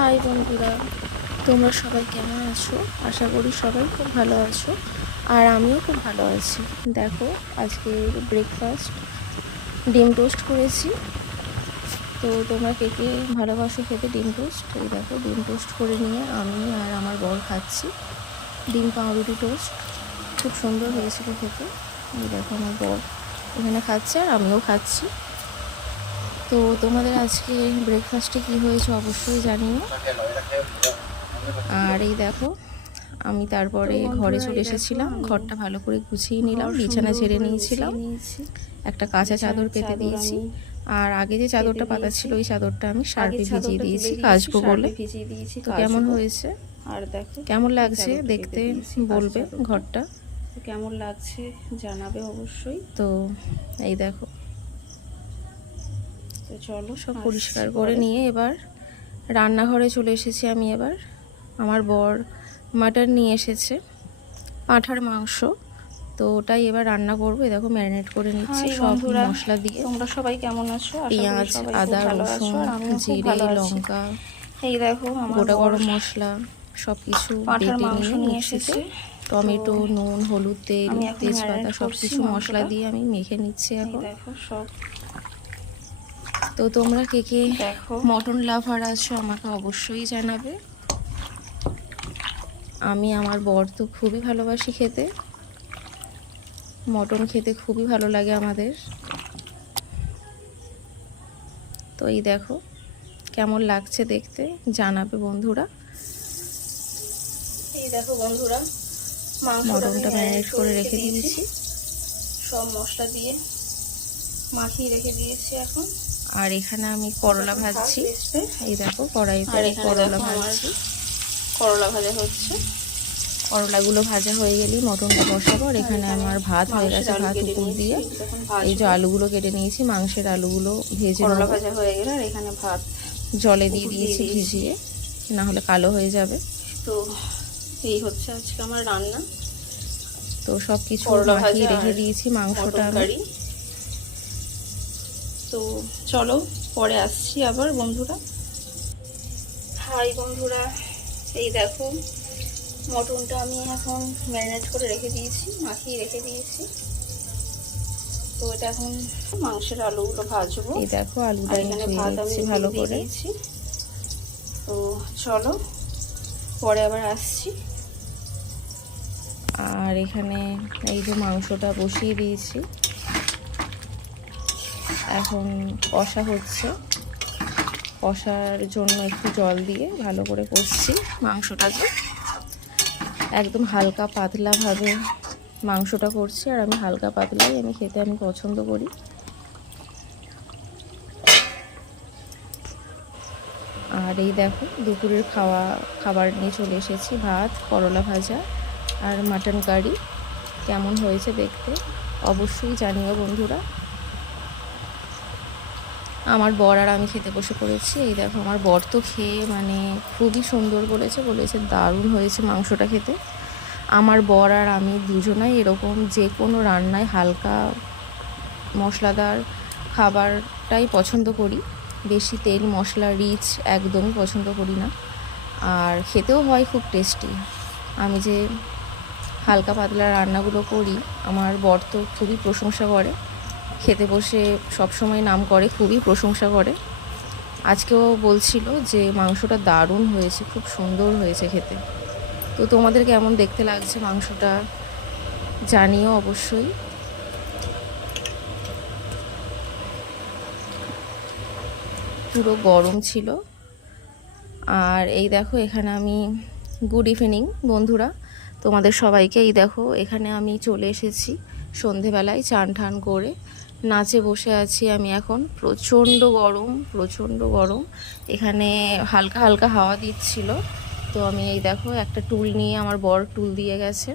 High বন্ধুরা, তোমরা সবাই কেমন আছো? আশা করি সবাই খুব ভালো আছো, আর আমিও খুব ভালো আছি। দেখো, আজকে ব্রেকফাস্ট ডিম টোস্ট করেছি। তো তোমরা কে কে ভালোবাসো খেতে ডিম টোস্ট? এই দেখো, ডিম টোস্ট করে নিয়ে আমি আর আমার বর খাচ্ছি ডিম পাউরুটি টোস্ট। খুব সুন্দর হয়েছিল খেতে। এই দেখো, আমার বর এখানে খাচ্ছে আর আমিও খাচ্ছি। তো তোমাদের আজকে ব্রেকফাস্টে কি হয়েছে অবশ্যই জানিও। আর এই দেখো, আমি তারপরে ঘরে চলে এসেছিলাম, ঘরটা ভালো করে গুছিয়ে নিলাম, বিছানা ঝেড়ে নিয়েছিলাম, একটা কাঁচা চাদর পেতে দিয়েছি। আর আগে যে চাদরটা পাতা ছিল ওই চাদরটা আমি সার্ফে ভিজিয়ে দিয়েছি কাচবো বলে। তো কেমন হয়েছে আর দেখো কেমন লাগছে দেখতে বলবে, ঘরটা কেমন লাগছে জানাবে অবশ্যই। তো এই দেখো, তো চলো সব পরিষ্কার করে নিয়ে এবার রান্নাঘরে চলে এসেছি আমি। এবার আমার বর মাটন নিয়ে এসেছে, পাঁঠার মাংস। তো ওটাই এবার রান্না করবো। দেখো, ম্যারিনেট করে নিচ্ছি সব মশলা দিয়ে। তোমরা সবাই কেমন আছো? পেঁয়াজ, আদা, রসুন, জিরে, লঙ্কা, এই দেখো গোটা গরম মশলা সব কিছু বেটে নিয়ে মিক্সিতে, টমেটো, নুন, হলুদ, তেল, তেজপাতা সব কিছু মশলা দিয়ে আমি মেখে নিচ্ছি এখন। দেখো সব। তো তোমরা কে কে মটন লাভার আছো আমাকে অবশ্যই জানাবে। আমি আমার বর তো খুবই ভালোবাসি খেতে, মটন খেতে খুবই ভালো লাগে আমাদের। তো এই দেখো কেমন লাগছে দেখতে জানাবে বন্ধুরা। এই দেখো বন্ধুরা, মটনটা ম্যারিনেট করে রেখে দিয়েছি, সব মশলা দিয়ে মাখিয়ে রেখে দিয়েছি এখন। আর এখানে আমি করলা ভাজছি। এই দেখো কড়াইতে করলা ভাজছি, করলা ভাজা হচ্ছে। করলাগুলো ভাজা হয়ে গেলেই মটনটা বসাবো। আর এখানে আমার ভাত হয়ে গেছে, ভাত উপর দিয়ে এই যে আলুগুলো কেটে নিয়েছি, মাংসের আলুগুলো ভেজে করলা ভাজা হয়ে গেলে আর এখানে ভাত জলে দিয়ে দিয়েছি ভিজিয়ে, না হলে কালো হয়ে যাবে। তো এই হচ্ছে আজকে আমার রান্না। তো সব কিছু মাখিয়ে রেখে দিয়েছি মাংসটা আমি। তো চলো পরে আসছি আবার বন্ধুরা। হাই বন্ধুরা, এই দেখো মটনটা আমি এখন ম্যারিনেট করে রেখে দিয়েছি, মাখিয়ে রেখে দিয়েছি। তো এটা এখন মাংসের আলুগুলো ভাজবো। এই দেখো আলুটা এখানে ভাত আমি ভালো করে দিয়েছি। তো চলো পরে আবার আসছি। আর এখানে এই যে মাংসটা বসিয়ে দিয়েছি, এখন কষা হচ্ছে। কষার জন্য একটু জল দিয়ে ভালো করে কষছি মাংসটাকে। একদম হালকা পাতলা ভাবে মাংসটা করছি, আর আমি হালকা পাতলাই আমি খেতে আমি পছন্দ করি। আর এই দেখো দুপুরের খাবার নিয়ে চলে এসেছি, ভাত, করলা ভাজা আর মাটন কারি। কেমন হয়েছে দেখতে অবশ্যই জানিও বন্ধুরা। আমার বর আর আমি খেতে বসে পড়েছি। এই দেখো আমার বর তো খেয়ে মানে খুবই সুন্দর বলেছে দারুণ হয়েছে মাংসটা খেতে। আমার বর আর আমি দুজনাই এরকম যে কোনো রান্নায় হালকা মশলাদার খাবারটাই পছন্দ করি, বেশি তেল মশলা রিচ একদমই পছন্দ করি না। আর খেতেও হয় খুব টেস্টি। আমি যে হালকা পাতলা রান্নাগুলো করি আমার বর তো খুবই প্রশংসা করে, খেতে বসে সবসময় নাম করে, খুবই প্রশংসা করে। আজকেও বলছিল যে মাংসটা দারুণ হয়েছে, খুব সুন্দর হয়েছে খেতে। তো তোমাদের কেমন দেখতে লাগছে মাংসটা জানিও অবশ্যই। পুরো গরম ছিল। আর এই দেখো এখানে আমি গুড ইভিনিং বন্ধুরা তোমাদের সবাইকে। এই দেখো এখানে আমি চলে এসেছি সন্ধেবেলায় চান ঠান করে, নাচে বসে আছি আমি এখন। প্রচণ্ড গরম। এখানে হালকা হালকা হাওয়া দিচ্ছিল। তো আমি এই দেখো একটা টুল নিয়ে, আমার বর টুল দিয়ে গেছে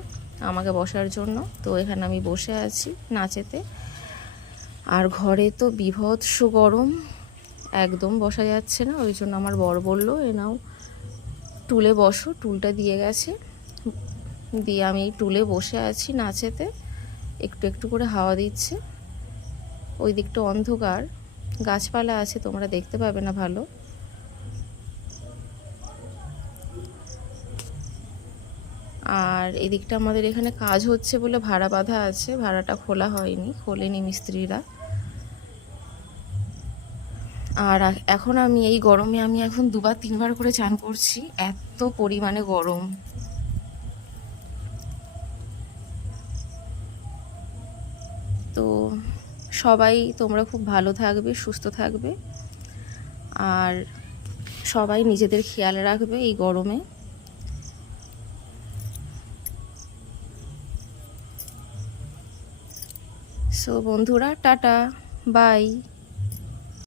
আমাকে বসার জন্য। তো এখানে আমি বসে আছি নাচেতে। আর ঘরে তো বীভৎস গরম, একদম বসা যাচ্ছে না। ওই জন্য আমার বর বলল এ নাও টুলে বসো, টুলটা দিয়ে গেছে। দিয়ে আমি টুলে বসে আছি নাচেতে, একটু একটু করে হাওয়া দিচ্ছে। ওই দিকটা অন্ধকার, গাছপালা আছে, তোমরা দেখতে পাবে না ভালো। আর এদিকটা আমাদের এখানে কাজ হচ্ছে বলে ভাড়া বাঁধা আছে, ভাড়াটা খোলা হয়নি, খোলেনি মিস্ত্রিরা। আর এখন আমি এই গরমে আমি এখন 2-3 বার করে চান করছি, এত পরিমাণে গরম। তো সবাই তোমরা খুব ভালো থাকবে, সুস্থ থাকবে, আর সবাই নিজেদের খেয়াল রাখবে এই গরমে। সো বন্ধুরা, টাটা, বাই।